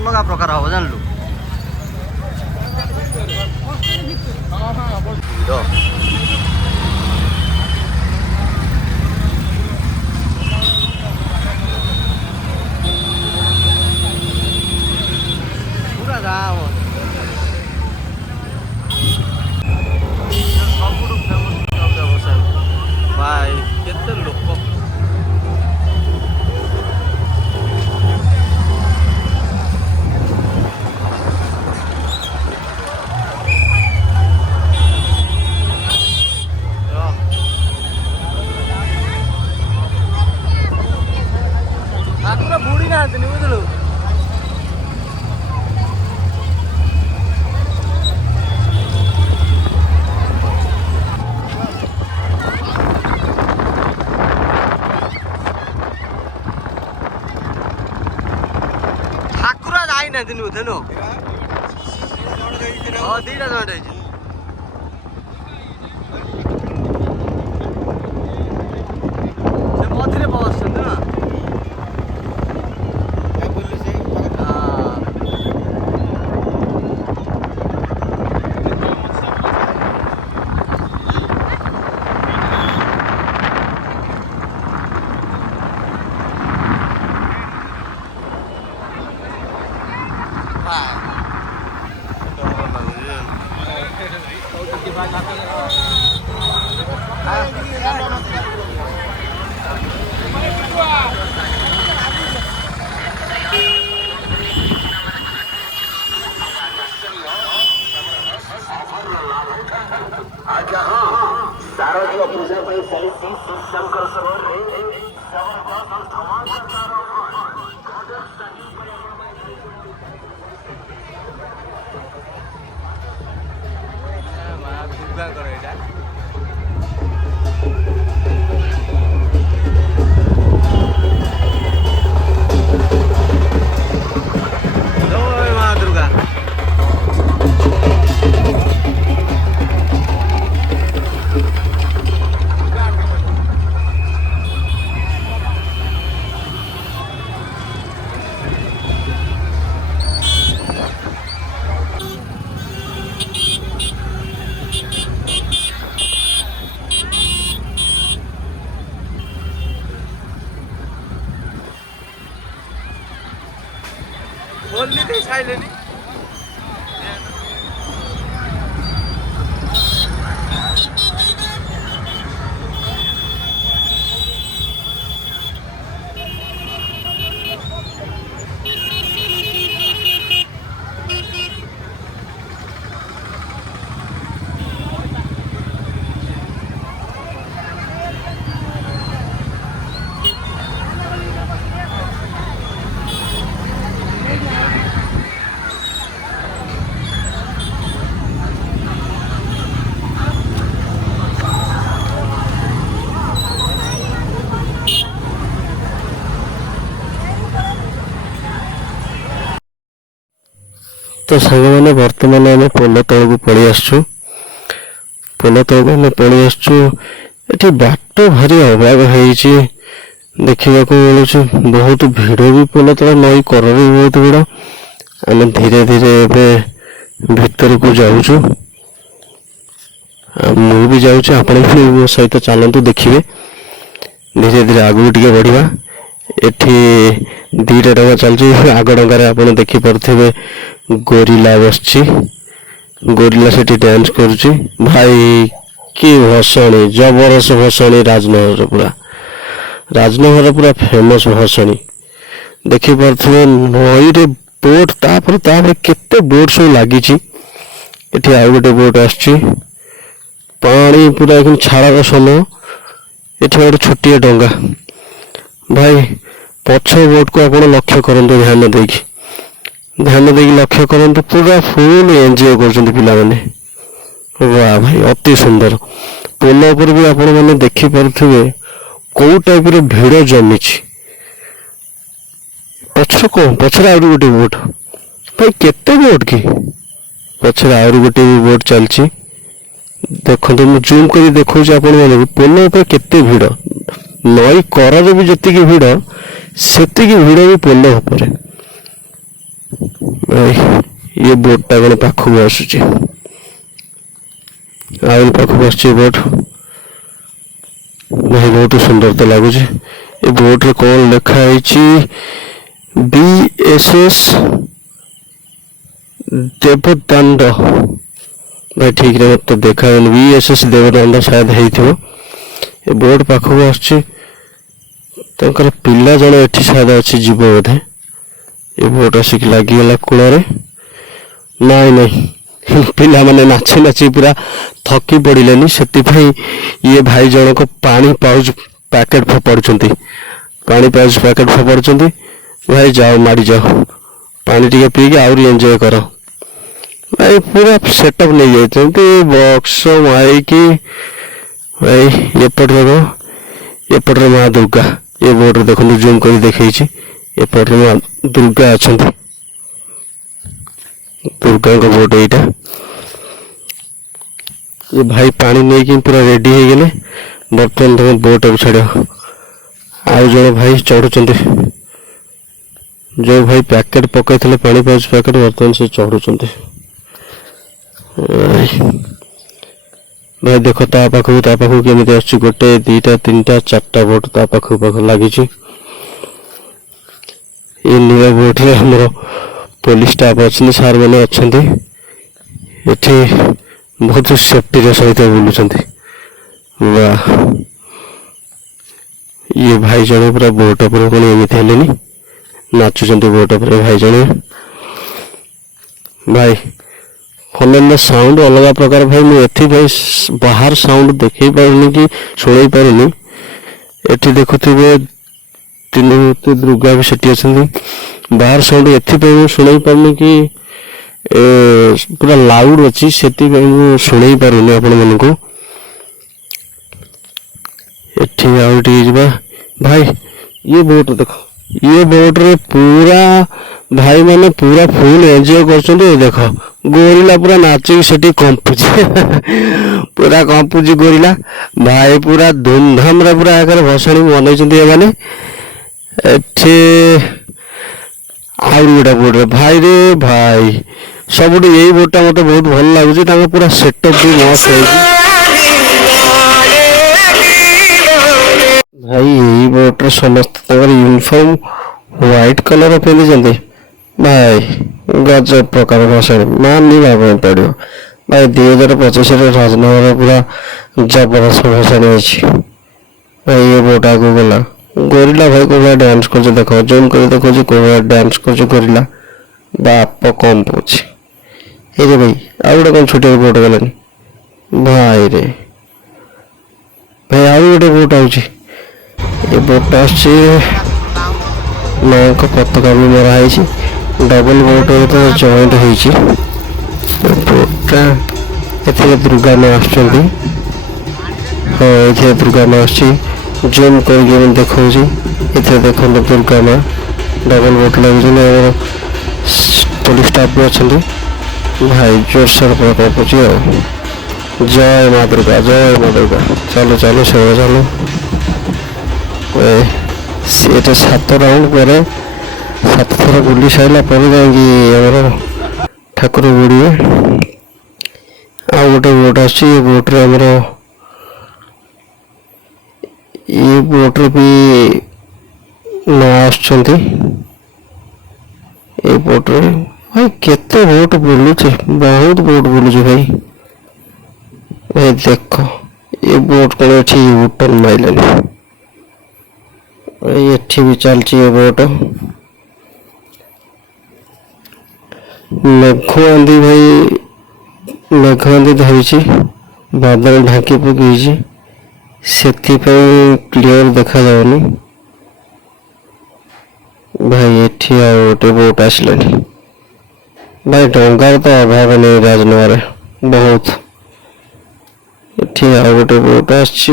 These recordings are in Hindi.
अलग प्रकार हम जानलु पूरा गाँव सबुठु फेमस व्यवसाय भाई केते लोक ठाकुर बुड़ी ना बुझलु ठाकुर जाई ना बुझेनु दीटा जॉइंट है मझे बस ना शारदीय पूजा समिति शंकर सरोवर दुर्गा करे माँ दुर्गा बोलनी नहीं साइलेंट तो सांग मैंने बर्तमान आम पोल तल को पलि आसु पोल तल को आम पलि आसु ये बाट भारी अभाव हो देखा मिलूँ बहुत भिड़ भी पोल तल नई कर भी बहुत भिड़ आम धीरे धीरे भीतर को जाऊँ मु भी जाऊँ आपण भी मो सहित चलतु देखिए धीरे धीरे आगू टे बढ़िया एठी दीटा डंगा चलती आग डंगार आप देखिपे गोरिला बसची गोरिला से डांस करुची भाई कि भसणी जबरदस्त भसणी राजनगर पूरा फेमस भसणी देखिपे नई रे बोट तापर केते बोट सब लगी आउ गोटे बोट आसची पानी पूरा एकदम छाड़ समय ये गोटे छोटिया डंगा भाई पछ बोट को आप लक्ष्य करूँ ध्यान देकी लक्ष्य करूँ पूरा फुल एंजॉय कर वाह भाई अति सुंदर पोल पर भी आपण मैंने देखिपे कौ टाइप रे भिड़ जमी पछ कौन पछरे आउरी गोटे बोट भाई केते बोट की पछरे आउरी गोटे बोट चलची देखो तो मुझे जूम कर देखा आपण मैंने पोल पर केते भिड़ नई कर भी जी भिड़ से भिड़ भी पोल ये बोटटा कौन पाखक आसूची आउल पाखक आस बोट भाई बहुत सुंदर तो लगुच ये बोट रे कौन लिखाई BSS देवदंड भाई ठीक रे मत देखा BSS देवदंड शायद है ये बोट पाखक आसची पिला जन एठी शायद अच्छी जीव बोधे ये बोट आसिक लगिगला कूल नाई नाई पिला माने नाची नाची पूरा थकी पड़े से ये भाई जन को पानी पाउच पैकेट फोपाड़ुंट पानी पाउच पैकेट फोपाड़ुंट भाई जाओ माड़ी जाओ पानी टी पीके आहरी एंजॉय कर भाई पूरा सेटअप नहीं जाते बक्स मारिकी भाई एपटे माँ दुर्गा ये बोर्ड देखो जूम कर देखी एपटे माँ दुर्गा अच्छा दुर्गा बोट यहाँ ये भाई पानी नहीं कि पूरा रेडी हो गले बर्तमान तुम बोट छाड़ आउ जो भाई चढ़ुं जो भाई पैकेट पकई पानी पाउच पैकेट बर्तमान से चढ़ुं भाई देख पाखक केमी गोटे दीटा तीन टा चार्टा बोट पाखक लगी ये नीला बोट रे हमर पुलिस स्टाफ अच्छे सार मैंने अच्छा बहुत सेफ्टी सहित बुलूं वाह ये भाई जन पूरा बोट पर कौन एमती हेले नाचुंट बोट पर भाई जन भाई फोन साउंड अलग प्रकार भाई मुझे भाई बाहर साउंड देख पारुनी कि शुणी पारुनी एठी देखुवे तीन मूर्ति दुर्गा भी सेठी अच्छा बाहर साउंड एथि शुणी पारुनी कि पूरा लाउड अच्छी से शुणी पारुनी आपण मन को एठी भाई ये बोट देखो ये बोट रे पूरा भाई मैंने पूरा फुल एंजॉय कर देख गोरिला पूरा नाचिक से कंपुची पूरा कंपुची गोरिला भाई पूरा धूमधाम रे पूरा आकर भसाणी मनई मैंने आउ गोटा बोट रे भाई सब यही बोटा मत बहुत भल लगुच पूरा सेटअप भी मस्त है भाई यही बोट रे समस्त यूनिफॉर्म व्हाइट कलर पिंधि भाई गजब प्रकार भसाणी मानवा पड़ो भाई 2025 राजनगर पूरा जबरदस्त भसाणी भाई ये बोट आगे गला गोरिला भाई को डांस कर देख जूम कर देखो डांस कर गोरिला बाप कम पाँच ये भाई आउ गोटे कौन छोटे बोट गलानी भाई रे भाई आउ गोटे बोट आउची ये बोट आसी माँ को पताका भी मराई डबल बोट तो जॉइंट बोटा ए दुर्गा माँ आस हाँ ये दुर्गा माँ आस जूम कर देखा देखो दुर्गा माँ डबल बोट लगे पुलिस स्टाफ भी अच्छा भाई जोरसोर पूरा कंपुची जय माँ दुर्गा चलो चलो से चलो सीटा 7 राउंड पर 7 थर बुली सारा पर जा ठाकुर बुड़े आ गोटे बोट आट्रे आमर ये बोट्रे भी माँ आसुँच बोट्रे भाई केते बोट बुलूचे बहुत बोट बुलूचे भाई भाई देख ये बोट कौन अच्छी यूटर्न माइलानी ये भी चलती है बोट मेघ आंधी भाई मेघ आंधी धरी बादल ढाकी पकई से क्लीयर देखा जाऊनी भाई ये गोटे बोट आसला भाई डंगार तो अभाव नहीं राजनगर बहुत ये गोटे बोट आस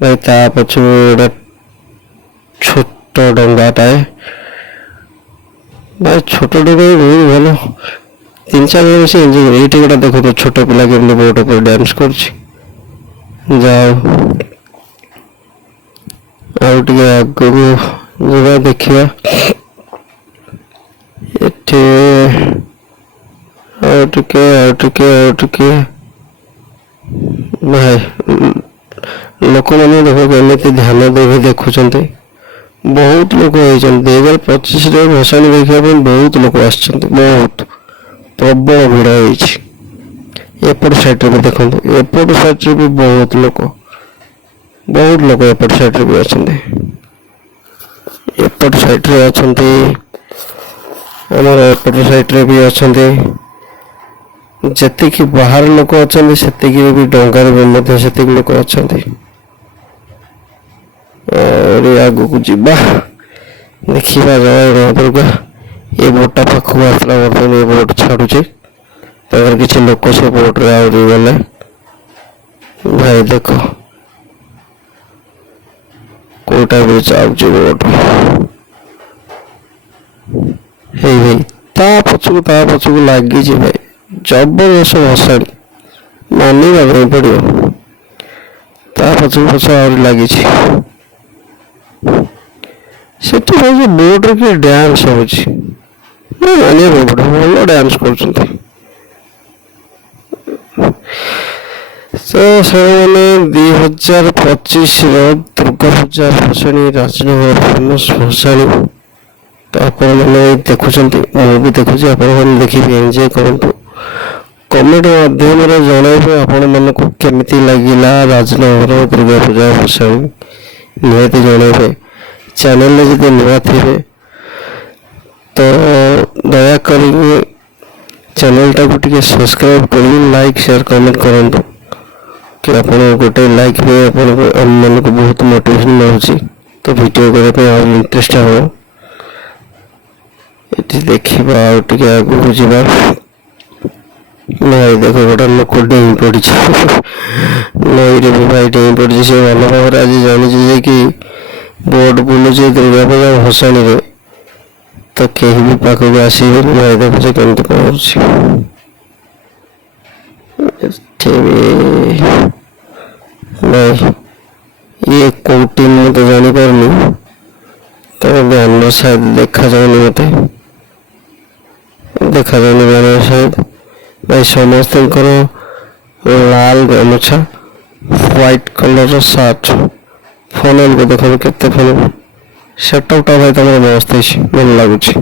भाई ता पछ छोट डंगाटाए भाई छोट डंगा बहुत भल 3-4 जन बस एंजॉय कर ये गोटा देखो तो छोट पिला केमती बोट पर डांस कर जाओ आगे देखा ଏଠି ଆଉ ଟିକେ ଭାଇ ଲୋକମାନେ ଦେଖ କେମିତି ଧ୍ୟାନ ଦେଇକି ଦେଖୁଛନ୍ତି। ବହୁତ ଲୋକ ହେଇଛନ୍ତି 2025ରେ ଭସାଣି ଦେଖିବା ପାଇଁ ବହୁତ ଲୋକ ଆସିଛନ୍ତି। ବହୁତ ପ୍ରବଳ ଭିଡ଼ ହେଇଛି। ଏପଟ ସାଇଡ଼ରେ ବି ଦେଖନ୍ତୁ, ଏପଟ ସାଇଡ଼ରେ ବି ବହୁତ ଲୋକ ଏପଟ ସାଇଡ଼ରେ ବି ଅଛନ୍ତି। ଏପଟ ସାଇଡ଼ରେ ଅଛନ୍ତି, ଆମର ଏପଟ ସାଇଡ଼ରେ ବି ଅଛନ୍ତି। ଯେତିକି ବାହାର ଲୋକ ଅଛନ୍ତି ସେତିକି ବି ଡଙ୍ଗାରେ ବି ମଧ୍ୟ ସେତିକି ଲୋକ ଅଛନ୍ତି। ଆଗକୁ ଯିବା, ଦେଖିବା ଜୟ ମା ଦୁର୍ଗା। ଏ ବୋଟଟା ପାଖକୁ ଆସିଲା ବର୍ତ୍ତମାନ ଏ ବୋଟ ଛାଡ଼ୁଛି, ତାଙ୍କର କିଛି ଲୋକ ସେ ବୋଟରେ ଆହୁରି ଗଲେ। ଭାଇ ଦେଖ କୋଉଟା ବି ଯାଉଛି ବୋଟ। ହେଇ ଭାଇ ତା ପଛକୁ ଲାଗିଛି ଭାଇ ଜବରଦସ୍ତ ଭସାଣି, ମାନିବା ପାଇଁ ପଡ଼ିବ। ତା ପଛ ଆହୁରି ଲାଗିଛି। ସେଠି ଭାଇ ବୋଟରେ କିଏ ଡ୍ୟାନ୍ସ ହେଉଛି, ମାନିବା ପାଇଁ ପଡ଼ିବ, ଭଲ ଡ୍ୟାନ୍ସ କରୁଛନ୍ତି। ତ ସେମାନେ 2025ର ଦୁର୍ଗା ପୂଜା ଭସାଣି, ରାଜନଗର ଫେମସ୍ ଭସାଣି ତ ଆପଣମାନେ ଦେଖୁଛନ୍ତି, ମୁଁ ବି ଦେଖୁଛି, ଆପଣମାନେ ଦେଖିକି ଏନ୍ଜୟ କରନ୍ତୁ। କମେଣ୍ଟ ମାଧ୍ୟମରେ ଜଣାଇବେ ଆପଣମାନଙ୍କୁ କେମିତି ଲାଗିଲା ରାଜନଗର ଦୁର୍ଗା ପୂଜା ଭସାଣି, ନିହାତି ଜଣାଇବେ। ଚ୍ୟାନେଲରେ ଯଦି ନୂଆ ଥିବେ ତ ଦୟାକରି ଚ୍ୟାନେଲଟାକୁ ଟିକେ ସବସ୍କ୍ରାଇବ୍ କରି ଲାଇକ୍ ସେୟାର କମେଣ୍ଟ କରନ୍ତୁ କି ଆପଣ ଗୋଟେ ଲାଇକ୍ ବି ଆପଣଙ୍କୁ ଆମମାନଙ୍କୁ ବହୁତ ମୋଟିଭେସନ୍ ମିଳୁଛି, ତ ଭିଡ଼ିଓ କରିବା ପାଇଁ ଆହୁରି ଇଣ୍ଟରେଷ୍ଟ ହେବ। ଏଠି ଦେଖିବା ଆଉ ଟିକେ ଆଗକୁ ଯିବା। ଭାଇ ଦେଖ ଗୋଟେ ଲୋକ ଡେଇଁ ପଡ଼ିଛି, ନଈରେ ବି ଭାଇ ଡେଇଁ ପଡ଼ିଛି। ସେ ଭଲ ଭାବରେ ଆଜି ଜାଣିଛି ଯେ କି ବୋଟ ବୁଲୁଛି ଦୁର୍ଗା ପୂଜା ଭସାଣିରେ, ତ କେହି ବି ପାଖକୁ ଆସିବେନି। ଭାଇ ଦେଖୁଛ କେମିତି କ'ଣ କରୁଛି। ଏଠି ନାଇଁ ଇଏ କୋଉ ଟିମ୍ ମୁଁ ତ ଜାଣିପାରୁନି, ତମ ବ୍ୟାନର ସାୟଦ ଦେଖାଯାଉନି, ମୋତେ ଦେଖାଯାଉନି ବ୍ୟାନର ସାୟଦ। ଭାଇ ସମସ୍ତଙ୍କର ଲାଲ ଗାମୁଛା, ହ୍ୱାଇଟ୍ କଲରର ସାର୍ଟ, ଫନେଲକୁ ଦେଖନ୍ତୁ କେତେ ଫନେଲ। ସେଟଅପ୍ଟା ଭାଇ ତମର ମସ୍ତ ହେଇଛି, ଭଲ ଲାଗୁଛି।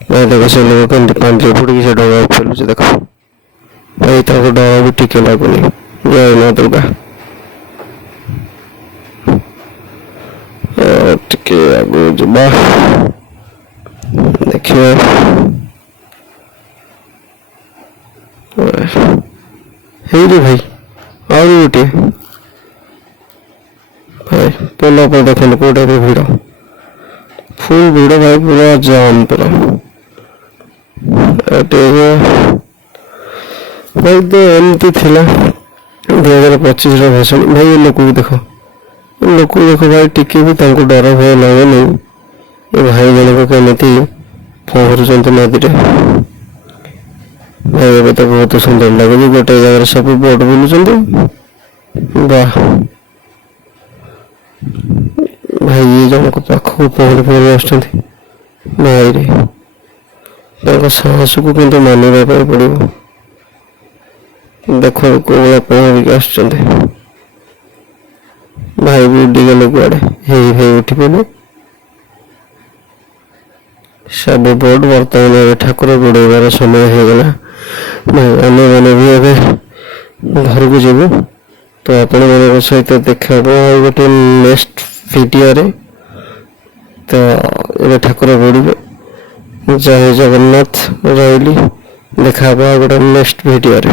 ଭାଇ ଦେଖ ସେ ଲୋକ କେମିତି ପାଣିରେ ପଡ଼ିକି ସେ ଡଙ୍ଗାକୁ ଫେଲୁଛି ଦେଖ। ଭାଇ ତାଙ୍କ ଡର ବି ଟିକେ ଲାଗୁନି। ଜୟ ମା ଦୁର୍ଗା। ଟିକେ ଆଗକୁ ଯିବା, ଦେଖିବା। ହେଇରେ ଭାଇ ଆହୁରି ଗୋଟିଏ ଭାଇ ପୋଲ ଉପରେ ଦେଖନ୍ତୁ କୋଉଟା ବି ଭିଡ଼, ଫୁଲ୍ ଭିଡ଼ ଭାଇ, ପୁରା ଜାମ୍ ପୁରା। ଭାଇ ତ ଏମିତି ଥିଲା 2025ର ଭସାଣି। ଭାଇ ଏ ଲୋକକୁ ଦେଖ ଭାଇ, ଟିକେ ବି ତାଙ୍କୁ ଡର ଭୟ ଲାଗୁନି। ଏ ଭାଇ ଜଣକ କେମିତି ପହଁରୁଛନ୍ତି ନଦୀରେ। ଭାଇ ଏବେ ତ ବହୁତ ସୁନ୍ଦର ଲାଗୁଛି, ଗୋଟେ ଜାଗାରେ ସବୁ ବୋଟ ବୁଲୁଛନ୍ତି। ବାଃ ଭାଇ ଇଏ ଜଣକ ପାଖକୁ ପହଁରି ଆସୁଛନ୍ତି। ଭାଇରେ ତାଙ୍କ ସାହସକୁ କିନ୍ତୁ ମାନିବା ପାଇଁ ପଡ଼ିବ। ଦେଖ କୋଉ ଭଳିଆ ପହଁରିକି ଆସୁଛନ୍ତି। ଭାଇ ବି ଉଡ଼ିଗଲେ କୁଆଡ଼େ, ହେଇ ଉଠି ପଡ଼ିଲେ। ସବୁ ବୋଟ ବର୍ତ୍ତମାନ ଏବେ ଠାକୁର ବୁଡ଼େଇବାର ସମୟ ହେଇଗଲା। ଭାଇ ଆମେମାନେ ବି ଏବେ ଘରକୁ ଯିବୁ, ତ ଆପଣମାନଙ୍କ ସହିତ ଦେଖା ହେବ ଆଉ ଗୋଟେ ନେକ୍ସଟ ଭିଡ଼ିଓରେ। ତ ଏବେ ଠାକୁର ବୁଡ଼ିବେ। ଜୟ ଜଗନ୍ନାଥ, ରହିଲି। ଦେଖା ହେବ ଆଉ ଗୋଟେ ନେକ୍ସଟ ଭିଡ଼ିଓରେ।